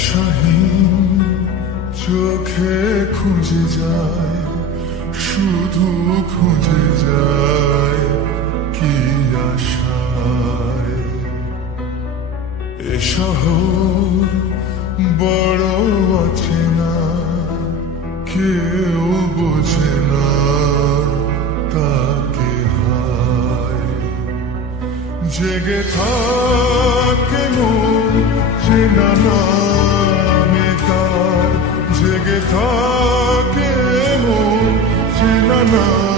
আশাহীন চোখে খুঁজে যায়, শুধু খুঁজে যায় কি আশায়। এ শহর বড় অচেনা, কেউ বোঝে না তাকে হায়। জেগে থাকে মন চেনা নামে তার, জেগে থাকে মন চেনা নামে